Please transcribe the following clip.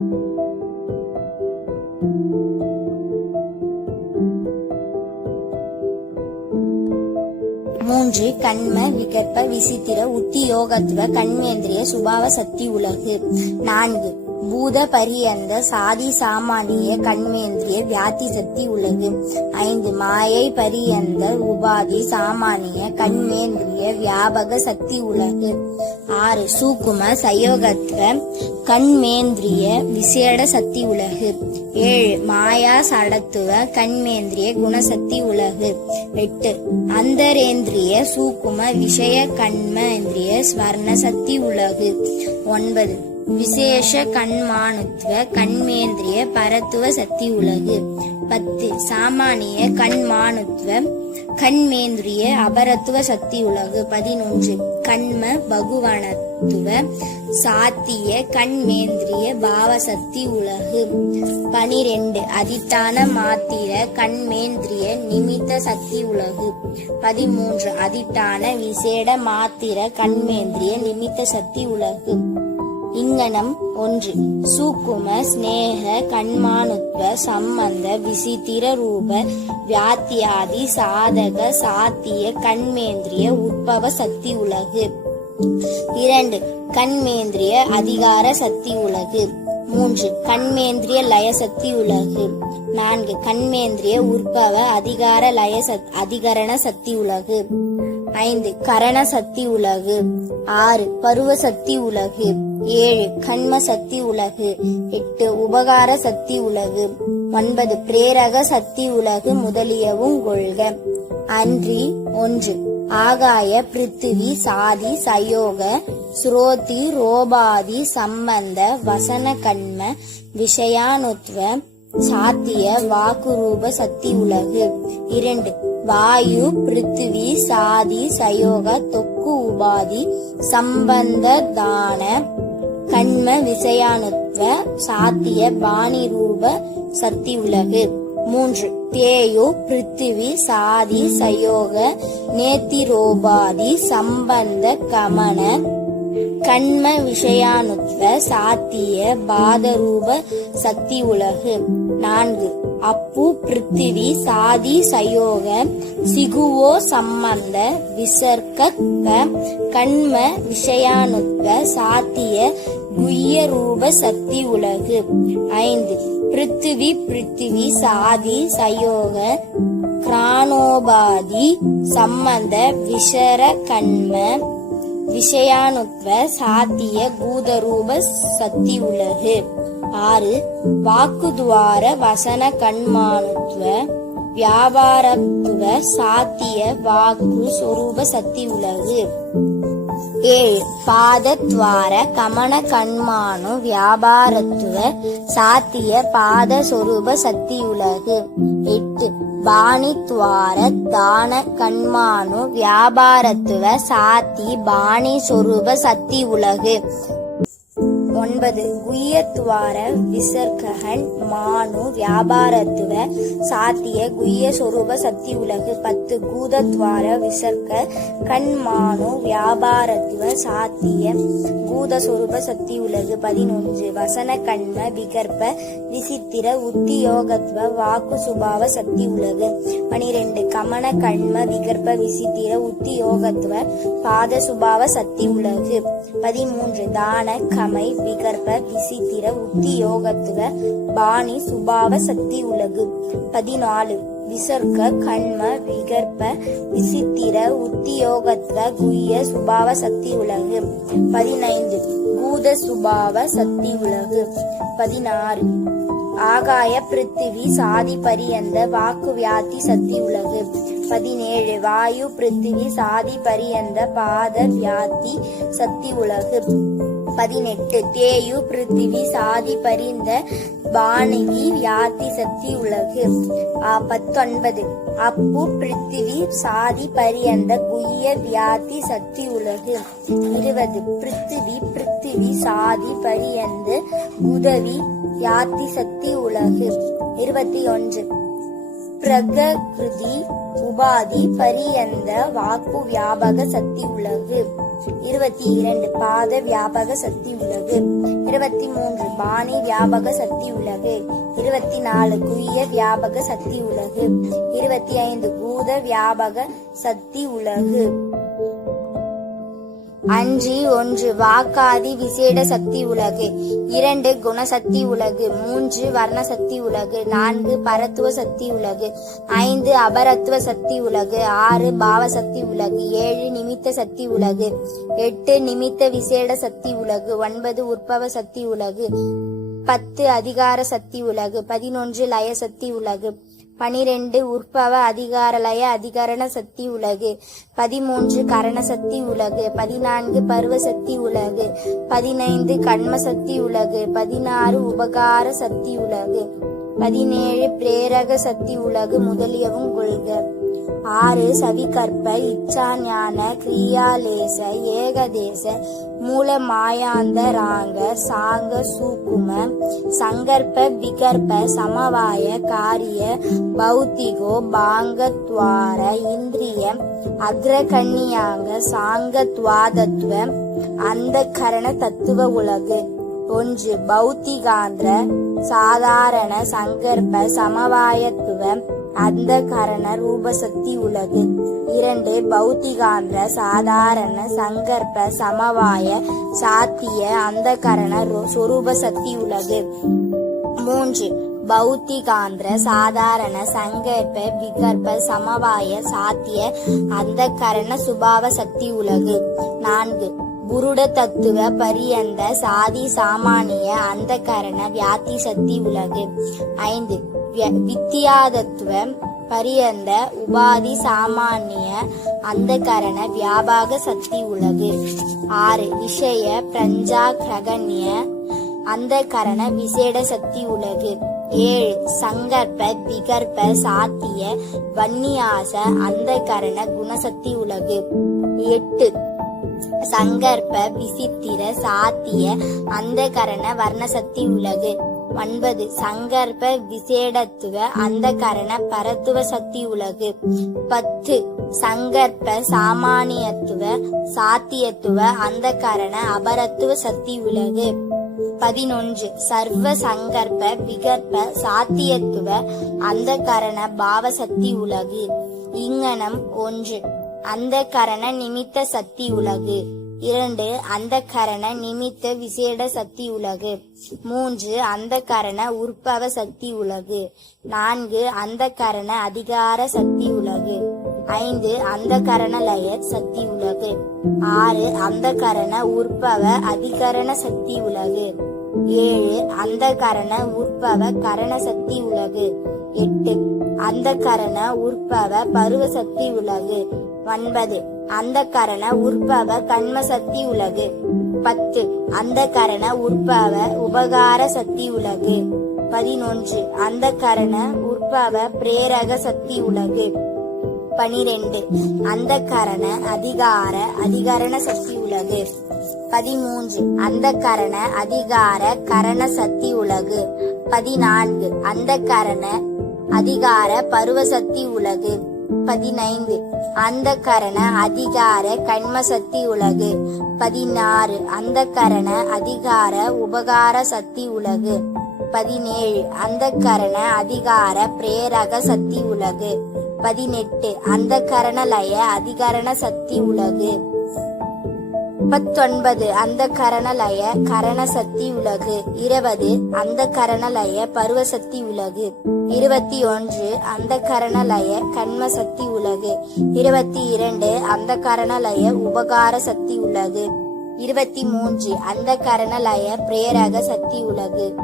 மூன்று கண்ம விகற்ப விசித்திர உத்தியோகத்துவ கண்மேந்திரிய சுபாவ சக்தி உலகு. நான்கு பூத பரியந்த சாதி சாமானிய கண்மேந்திரிய வியாதி சக்தி உலகு. ஐந்து மாயை பரியந்த உபாதி சாமானிய கண்மேந்திரிய வியாபக சக்தி உலகு. ஆறு சூக்கும சயோகத்துவ கண்மேந்திரிய விசேட சக்தி உலகு. ஏழு மாயா சடத்துவ கண்மேந்திரிய குணசக்தி உலகு. எட்டு அந்தரேந்திரிய சூக்கும விஷய கண்மேந்திரிய ஸ்வர்ண சக்தி உலகு. ஒன்பது விசேஷ கண்மானுத்துவ கண்மேந்திரிய பரத்துவ சக்தி உலகு. பத்து சாமானிய கண்மானுத்துவ கண்மேந்திரிய அபரத்துவ சக்தி உலகு பதினொன்று. கண்ம பகுவனத்துவ சாத்திய கண்மேந்திரிய பாவசக்தி உலகு. பனிரெண்டு. அதிட்டான மாத்திர கண்மேந்திரிய நிமித்த சக்தி உலகு. பதிமூன்று. அதிட்டான விசேட மாத்திர கண்மேந்திரிய நிமித்த சக்தி உலகு. இங்கனம் ஒன்று. சூக்கும ஸ்நேக கண்மானுத்வ சம்பந்த விசித்திர ரூப வியாத்தியாதி சாதக சாத்திய கண்மேந்திரிய உட்பவ சக்தி உலகு. இரண்டு கண்மேந்திரிய அதிகார சக்தி உலகு. மூன்று கண்மேந்திரிய லய சக்தி உலகு. நான்கு கண்மேந்திரிய உற்பவ அதிகார லய சத் அதிகரண சக்தி உலகு. ஐந்து கரண சக்தி உலகு. ஆறு பருவ சக்தி உலகு. ஏழு கண்ம சக்தி உலகு. எட்டு உபகார சக்தி உலகு. ஒன்பது பிரேரக சக்தி உலகு முதலியவும் கொள்க. அன்றி ஒன்று ஆகாய பிருத்திவி சாதி சயோக ஸ்ரோதி ரோபாதி சம்பந்த வசன கண்ம விஷயானுத்வ சாத்திய வாக்குரூப சக்தி உலகு. இரண்டு வாயு பிருத்திவி சாதி சயோக தொக்கு உபாதி சம்பந்த தான கண்ம விசயானுத்வ சாத்திய பாணி ரூப சக்தி உலகு. மூன்று தேயோ பிருத்திவி சாதி சயோக நேத்திரோபாதி சம்பந்த கமன கண்ம விஷயானுத்வ சாத்திய பாதரூப சக்தி உலகு. நான்கு. அப்பு பிருத்திவி சாதி சயோக சிகுவோ சம்பந்த விசர்க்க கண்ம விஷயானுத்வ சாத்திய குய்ய ரூப சக்தி உலகு. ஐந்து. பிருத்திவி பிருத்திவி சாதி சயோக கிராணோபாதி சம்பந்த விஷர கண்ம விஷயானுத்வ சாத்திய பூதரூப சக்தி உலகு ஆறு வாக்குதுவார வசன கண்மானுத்வ வியாபாரத்துவ சாத்திய வாக்கு சொரூப சக்தி உலகு ஏழு பாதத்வார கமன கண்மானு வியாபாரத்துவ சாத்திய பாத சொரூப சக்தி உலகு எட்டு பாணித்வார தான கண்மானு வியாபாரத்துவ சாத்தி பாணி சொரூப சக்தி உலகு ஒன்பது. குய்யத்வார விசர்கன் மானு வியாபாரத்துவ சாத்திய குய்ய சொரூப சக்தி உலகு. பத்து. கூதத்வார விசர்க்க கண்மானு வியாபாரத்துவ சாத்திய கூத சொரூப சக்தி உலகு. பதினொன்று. வசன கண்ம விகற்ப விசித்திர உத்தியோகத்துவ வாக்கு சுபாவ சக்தி உலகு. பனிரெண்டு. கமன கண்ம விகற்ப விசித்திர உத்தியோகத்துவ பாத சுபாவ சக்தி உலகு. பதிமூன்று. தான கமை விகற்ப விசித்திர உத்தியோகத்துவ பாணி சுபாவ சக்தி உலகு. பதினாலு விசர்க்க கண்ம விகற்ப விசித்திர உத்தியோகத்துல குய்ய சுபாவ சக்தி உலகு. பதினைந்து பூத சுபாவ சக்தி உலகு. பதினாறு ஆகாய பிருத்திவி சாதி பரியந்த வாக்கு வியாதி சக்தி உலகு. பதினேழு. வாயு பிருத்திவி சாதி பரியந்த பாத வியாதி சக்தி உலகு. பதினெட்டு. தேயு பிருத்திவி சாதி பரிந்த வானகி வியாதி சக்தி உலகு. பத்தொன்பது. அப்பு பிருத்திவி சாதி பரியந்த குய்ய வியாதி சக்தி உலகு. இருபது. பிருத்திவி பிருத்திவி சாதி பரியந்த உதவி வியாதி சக்தி உலகு. இருபத்தி ஒன்று. பிரகிருதி உபாதி பரியந்த வாக்கு வியாபக சக்தி உலகு. இருபத்தி இரண்டு பாத வியாபக சக்தி உலகு. இருபத்தி மூன்று பாணி வியாபக சக்தி உலகு. இருபத்தி நாலு குய்ய வியாபக சக்தி உலகு. இருபத்தி ஐந்து பூத வியாபக சக்தி உலகு. அன்றி ஒன்று வாக்காதி விசேட சக்தி உலகு. இரண்டு குணசக்தி உலகு. மூன்று வர்ணசக்தி உலகு. நான்கு பரத்துவ சக்தி உலகு. ஐந்து அபரத்துவ சக்தி உலகு. ஆறு பாவசக்தி உலகு. ஏழு நிமித்த சக்தி உலகு. எட்டு நிமித்த விசேட சக்தி உலகு. ஒன்பது உற்பவ சக்தி உலகு. பத்து அதிகார சக்தி உலகு. பதினொன்று லய சக்தி உலகு. பனிரெண்டு உற்பவ அதிகாரலய அதிகரண சக்தி உலகு. பதிமூன்று கரண சக்தி உலகு. பதினான்கு பருவ சக்தி உலகு. பதினைந்து கண்ம சக்தி உலகு. பதினாறு உபகார சக்தி உலகு. பதினேழு பிரேரக சக்தி உலகு முதலியவும் கொள்க. ஆறு சவிகற்ப இச்சா ஞான கிரியாலேச ஏகதேச மூல மாயாந்த ராங்க சாங்க சூக்கும சங்கற்ப விகற்ப சமவாய காரிய பௌத்திகோ பாங்கத்வார இந்திரிய அக்ரகண்ணியாங்க சாங்கத்வாதத்துவ அந்த கரண தத்துவ உலகு. ஒன்று பௌத்திகாந்திர சாதாரண சங்கற்ப சமவாயத்துவ அந்த கரண ரூபசக்தி உலகு. இரண்டு பௌத்திகாந்திர சாதாரண சங்கற்ப சமவாய சாத்திய அந்த கரண சொரூப சக்தி உலகு. மூன்று பௌத்திகாந்திர சாதாரண சங்கற்ப விகற்ப சமவாய சாத்திய அந்த கரண சுபாவ சக்தி உலகு. நான்கு புருட தத்துவ பரியந்த சாதி சாமானிய அந்த கரண வியாத்தி சக்தி உலகு. ஐந்து விய- வித்தியாதத்துவ பரியந்த உபாதி சாமானிய அந்த கரண வியாபாக சக்தி உலகு. ஆறு விஷய பிரஞ்சா கிரகண்ய அந்த கரண விசேட சக்தி உலகு. ஏழு சங்கற்ப விகற்ப சாத்திய வன்னியாச அந்த கரண குணசக்தி உலகு. எட்டு சங்கற்ப விசித்திர சாத்திய அந்த கரண வர்ணசக்தி உலகு. ஒன்பது சங்கற்ப விசேடத்துவ அந்த கரண பரத்துவ சக்தி உலகு. பத்து சங்கற்ப சாமானியத்துவ சாத்தியத்துவ அந்த கரண அபரத்துவ சக்தி உலகு. பதினொன்று சர்வ சங்கற்ப விகற்ப சாத்தியத்துவ அந்த கரண பாவசக்தி உலகு. இங்கனம் ஒன்று அந்த கரண நிமித்த சக்தி உலகு. இரண்டு அந்த கரண நிமித்த விசேட சக்தி உலகு மூன்று அந்த கரண உற்பவ சக்தி உலகு நான்கு அந்த கரண அதிகார சக்தி உலகு ஐந்து அந்த கரண லய சக்தி உலகு ஆறு அந்த கரண உற்பவ அதிகரண சக்தி உலகு ஏழு அந்த கரண உற்பவ கரண சக்தி உலகு எட்டு அந்த கரண உற்பவ பருவ சக்தி உலகு. ஒன்பது. அந்த கரண உற்பவ கண்ம சக்தி உலகு. பத்து. அந்த கரண உற்பவ உபகார சக்தி உலகு. பதினொன்று. அந்த கரண உற்பவ பிரேரக சக்தி உலகு. பனிரெண்டு. அந்த கரண அதிகார அதிகரண சக்தி உலகு. பதிமூன்று. அந்த கரண அதிகார கரண சக்தி உலகு. பதினான்கு. அந்த கரண அதிகார பருவ சக்தி உலகு. பதினைந்து. அந்த கரண அதிகார கண்மசக்தி உலகு. பதினாறு. அந்த கரண அதிகார உபகார சக்தி உலகு. பதினேழு. அந்த கரண அதிகார பிரேரக சக்தி உலகு. பதினெட்டு. அந்த கரணலய அதிகரண சக்தி உலகு. முப்பத்தொன்பது அந்த கரணலய கரண சக்தி உலகு. இருபது அந்த கரணலய பருவ சக்தி உலகு. இருபத்தி ஒன்று அந்த கரணலய கண்ம சக்தி உலகு. இருபத்தி இரண்டு அந்த கரணலய உபகார சக்தி உலகு. இருபத்தி மூன்று அந்த கரணலய பிரேரக சக்தி உலகு.